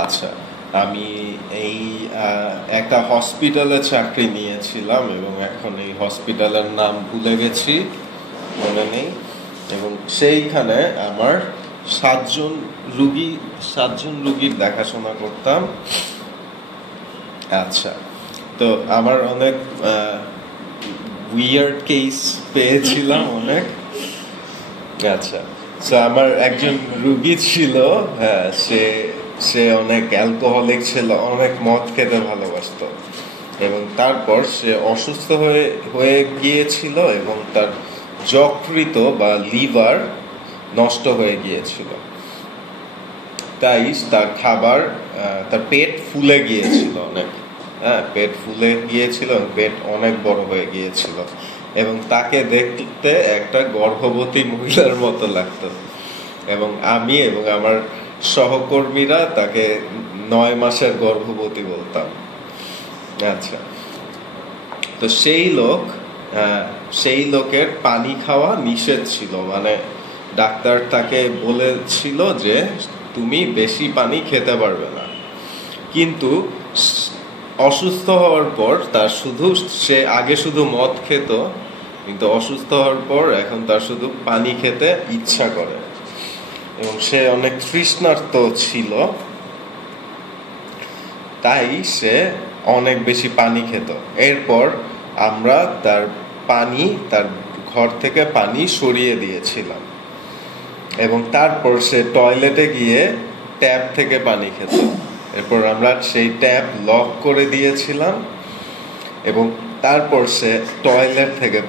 আচ্ছা, আমি এই একটা হসপিটালে চাকরি নিয়েছিলাম এবং এখন এই হসপিটালের নাম ভুলে গেছি, মনে নেই। এবং সেইখানে আমার সাতজন রুগীর দেখাশোনা করতাম। আচ্ছা, তো আমার অনেক উইয়ার্ড কেস পেয়েছিলাম অনেক। আচ্ছা, তো আমার একজন রুগী ছিল, হ্যাঁ, সে অনেক অ্যালকোহলিক ছিল, অনেক মদ খেতে ভালোবাসতো এবং তারপর সে অসুস্থ হয়ে গিয়েছিল এবং তার যকৃত বা লিভার নষ্ট হয়ে গিয়েছিল। তাই তার পেট ফুলে গিয়েছিল অনেক, হ্যাঁ, পেট ফুলে গিয়েছিল, পেট অনেক বড় হয়ে গিয়েছিল এবং তাকে দেখতে একটা গর্ভবতী মহিলার মতো লাগতো এবং আমি এবং আমার সহকর্মীরা তাকে 9 মাসের গর্ভবতী বলতাম। আচ্ছা, তো সেই লোকের পানি খাওয়া নিষেধ ছিল, মানে ডাক্তার তাকে বলেছিল যে তুমি বেশি পানি খেতে পারবে না। কিন্তু অসুস্থ হওয়ার পর সে আগে শুধু মদ খেত, কিন্তু অসুস্থ হওয়ার পর এখন তার শুধু পানি খেতে ইচ্ছা করে এবং সে অনেক তৃষ্ণার্ত ছিল, তাই সে অনেক বেশি পানি খেত। এরপর আমরা তার ঘর থেকে পানি সরিয়ে দিয়েছিলাম এবং তারপর সে টয়লেটে গিয়ে ট্যাপ থেকে পানি খেত। এরপর আমরা সেই ট্যাপ লক করে দিয়েছিলাম এবং তারপর সে টয়লেট থেকে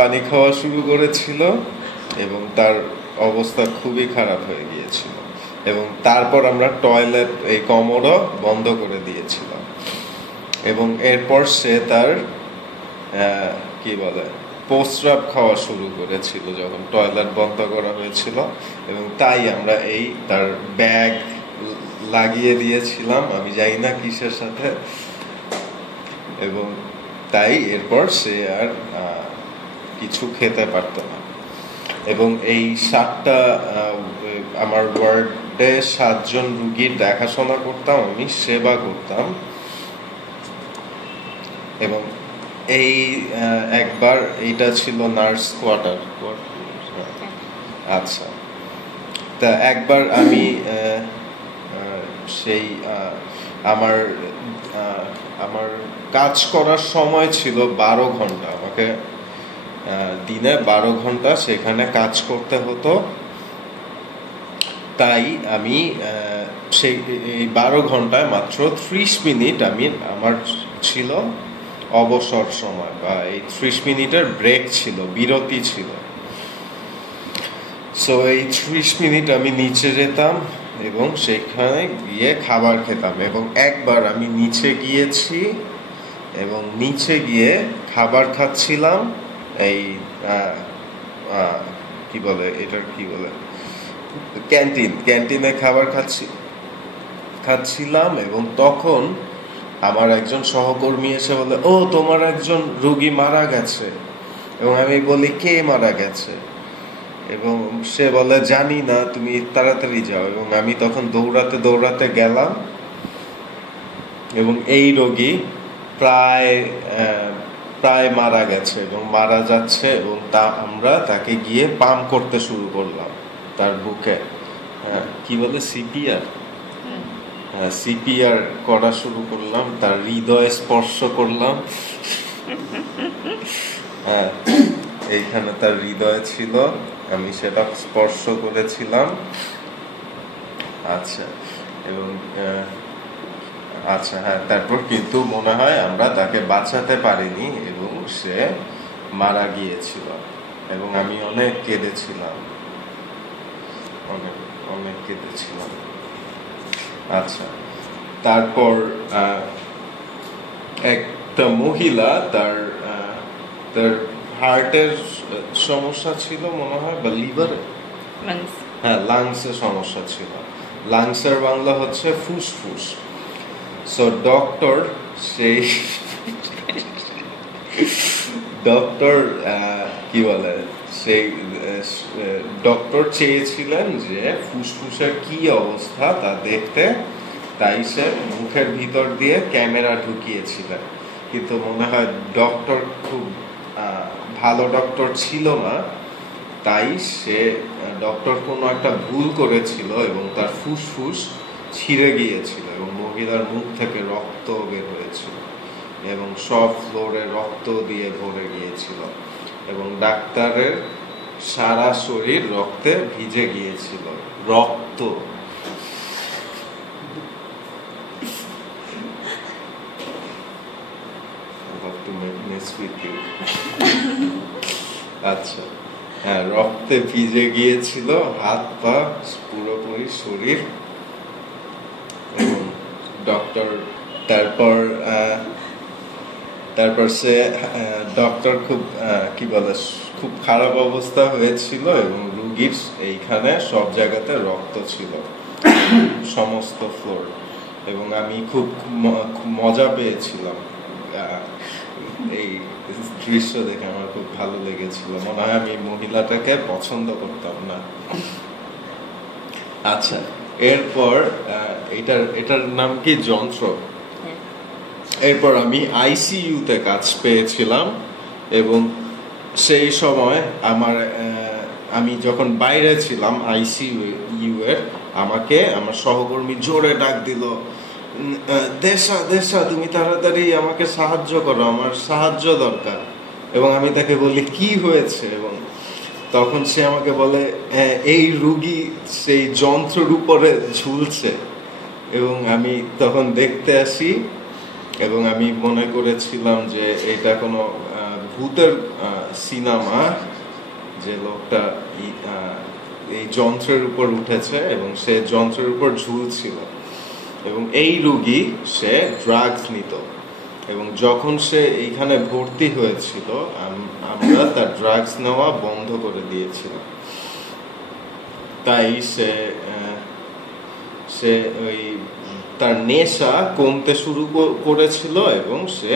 পানি খাওয়া শুরু করেছিল এবং তার অবস্থা খুবই খারাপ হয়ে গিয়েছিল এবং তারপর আমরা এই কমোডও বন্ধ করে দিয়েছিলাম এবং এরপর সে তার প্রস্রাব খাওয়া শুরু করেছিল যখন টয়লেট বন্ধ করা হয়েছিল এবং তাই আমরা তার ব্যাগ লাগিয়ে দিয়েছিলাম, আমি জানি না কিসের সাথে, এবং তাই এরপর সে আর কিছু খেতে পারত না। এবং এই আমার ওয়ার্ডে 7 জন রুগীর দেখাশোনা করতাম, আমি সেবা করতাম এবং একবার এইটা ছিল নার্স কোয়ার্টার। আচ্ছা, তা একবার আমি আমার কাজ করার সময় ছিল 12 ঘন্টা, আমাকে দিনে 12 ঘন্টা সেখানে কাজ করতে হতো। তাই আমি এই 12 ঘন্টায় মাত্র 30 মিনিট আমার ছিল অবসর সময়, বা এই 30 মিনিটের ব্রেক ছিল, বিরতি ছিল। সো এই 30 মিনিট আমি নিচে যেতাম এবং সেখানে গিয়ে খাবার খেতাম এবং একবার আমি নিচে গিয়েছি এবং নিচে গিয়ে খাবার খাচ্ছিলাম, ক্যান্টিনে খাবার খাচ্ছিলাম এবং তখন আমার একজন সহকর্মী এসে বলে, ও তোমার একজন রোগী মারা গেছে। এবং আমি বলি, কে মারা গেছে? এবং সে বলে, জানি না, তুমি তাড়াতাড়ি যাও। এবং আমি তখন দৌড়াতে দৌড়াতে গেলাম এবং এই রোগী প্রায় মারা গেছে এবং মারা যাচ্ছে এবং আমরা তাকে গিয়ে পাম্প করতে শুরু করলাম তার বুকে, কি বলে, সিপিআর করা শুরু করলাম, তার হৃদয়ে স্পর্শ করলাম। এইখানে তার হৃদয় ছিল, আমি সেটা স্পর্শ করেছিলাম। আচ্ছা, এবং আচ্ছা, হ্যাঁ, তারপর কিন্তু মনে হয় আমরা তাকে বাঁচাতে পারিনি এবং সে মারা গিয়েছিল এবং আমি অনেক কেঁদেছিলাম। আচ্ছা, তারপর একটা মহিলা তার হার্টের সমস্যা ছিল মনে হয়, বা লিভারে, লাংসের সমস্যা ছিল। লাংসের বাংলা হচ্ছে ফুসফুস। সো ডক্টর সেই ডক্টর চেয়েছিলেন যে ফুসফুসের কি অবস্থা তা দেখতে, তাই সে মুখের ভিতর দিয়ে ক্যামেরা ঢুকিয়েছিলেন। কিন্তু মনে হয় ডক্টর খুব ভালো ডক্টর ছিল না, তাই সে ডক্টর কোনো একটা ভুল করেছিল এবং তার ফুসফুস ছিঁড়ে গিয়েছিল এবং মহিলার মুখ থেকে রক্ত বের হয়েছিল এবং সব ফ্লোরে রক্ত দিয়ে ভরে গিয়েছিল এবং ডাক্তারের সারা শরীর রক্তে ভিজে গিয়েছিল। রক্ত। আচ্ছা, হ্যাঁ, রক্তে ভিজে গিয়েছিল হাত পা পুরোপুরি শরীর। এবং ডক্টর তারপর সে ডক্টর খুব কি বলে খুব খারাপ অবস্থা হয়েছিল এবং রুগীর এইখানে সব জায়গাতে রক্ত ছিল সমস্ত ফ্লোর, এবং আমি খুব মজা পেয়েছিলাম। এই দৃশ্য দেখে আমার খুব ভালো লেগেছিল। মনে হয় আমি মহিলাটাকে পছন্দ করতাম না। আচ্ছা, এরপর এটার নাম কি যন্ত্র। এরপর আমি আইসিইউতে কাজ পেয়েছিলাম এবং সেই সময় আমি যখন বাইরে ছিলাম আইসিইউ এর, আমাকে আমার সহকর্মী জোরে ডাক দিল, দেশা তুমি তাড়াতাড়ি আমাকে সাহায্য করো, আমার সাহায্য দরকার। এবং আমি তাকে বলি কি হয়েছে, এবং তখন সে আমাকে বলে এই রুগী সেই যন্ত্রের উপরে ঝুলছে। এবং আমি তখন দেখতে আসি এবং আমি মনে করেছিলাম যে এটা কোনো ভূতের সিনেমা, যে লোকটা এই যন্ত্রের উপর উঠেছে এবং সে যন্ত্রের উপর ঝুলছিল। এবং এই রুগী সে ড্রাগস নিত এবং যখন সে এইখানে ভর্তি হয়েছিল আমরা তার ড্রাগস নেওয়া বন্ধ করে দিয়েছিলাম। তাই সে ওই তার নেশা কমতে শুরু করেছিল এবং সে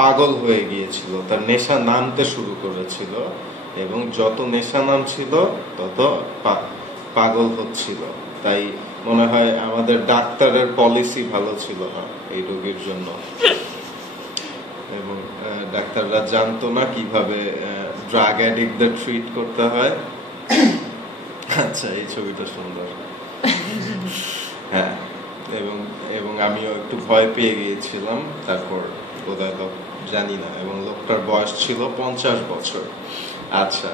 পাগল হয়ে গিয়েছিল, তার নেশা নামতে শুরু করেছিল এবং যত নেশা নামছিল তত পাগল হচ্ছিল। তাই মনে হয় আমাদের ডাক্তারের পলিসি ভালো ছিল না এই রোগীর জন্য, এবং ডাক্তাররা জানতো না কিভাবে ড্রাগ অ্যাডিক্টদের ট্রিট করতে হয়। আচ্ছা, এই ছবিটা সুন্দর। হ্যাঁ, এবং আমিও একটু ভয় পেয়ে গিয়েছিলাম। তারপর বোধহয় জানি না, এবং লোকটার বয়স ছিল 50 বছর। আচ্ছা,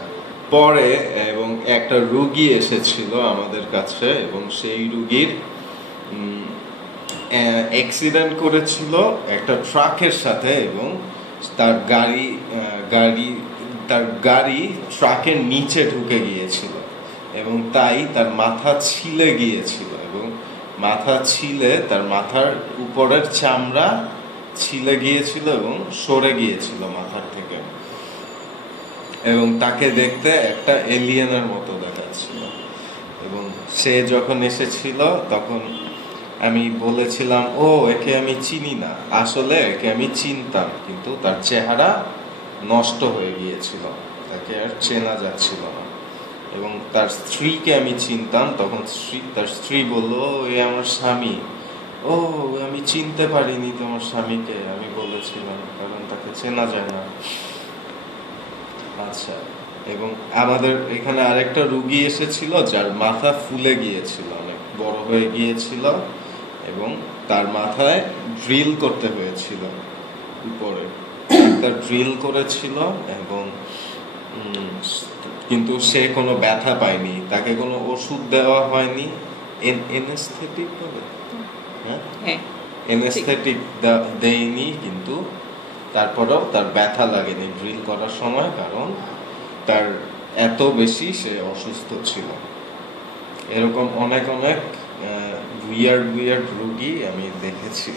পরে এবং একটা রুগী এসেছিল আমাদের কাছে এবং সেই রুগীর অ্যাক্সিডেন্ট করেছিল একটা ট্রাকের সাথে এবং তার গাড়ি ট্রাকের নিচে ঢুকে গিয়েছিল এবং তাই তার মাথা ছিলে গিয়েছিল এবং মাথা ছিলে তার মাথার উপরের চামড়া ছিলে গিয়েছিল এবং সরে গিয়েছিল মাথার থেকে, এবং তাকে দেখতে একটা এলিয়েনের মতো দেখাচ্ছিল। এবং সে যখন এসেছিল তখন আমি বলেছিলাম, ও একে আমি চিনি না। আসলে একে আমি চিনতাম, কিন্তু তার চেহারা নষ্ট হয়ে গিয়েছিল, তাকে আর চেনা যাচ্ছিল না। এবং তার স্ত্রীকে আমি চিনতাম। তখন তার স্ত্রী বলল, এ আমার স্বামী। ও, আমি চিনতে পারিনি তোমার স্বামীকে। আমি বলেছিলাম, কারণ তাকে চেনা যায় না। আচ্ছা, এবং আমাদের এখানে আরেকটা রুগী এসেছিল যার মাথা ফুলে গিয়েছিল, অনেক বড় হয়ে গিয়েছিল এবং তার মাথায় ড্রিল করতে হয়েছিল উপরে। তার ড্রিল করেছিল এবং কিন্তু সে কোনো ব্যথা পায়নি, তাকে কোনো ওষুধ দেওয়া হয়নি। এনেস্থেটিক বলে, হ্যাঁ, এনেস্থেটিক দেয়নি, কিন্তু তারপরেও তার ব্যথা লাগেনি ড্রিল করার সময়, কারণ তার এত বেশি সে অসুস্থ ছিল। এরকম অনেক উইয়ার্ড রুগী আমি দেখেছি।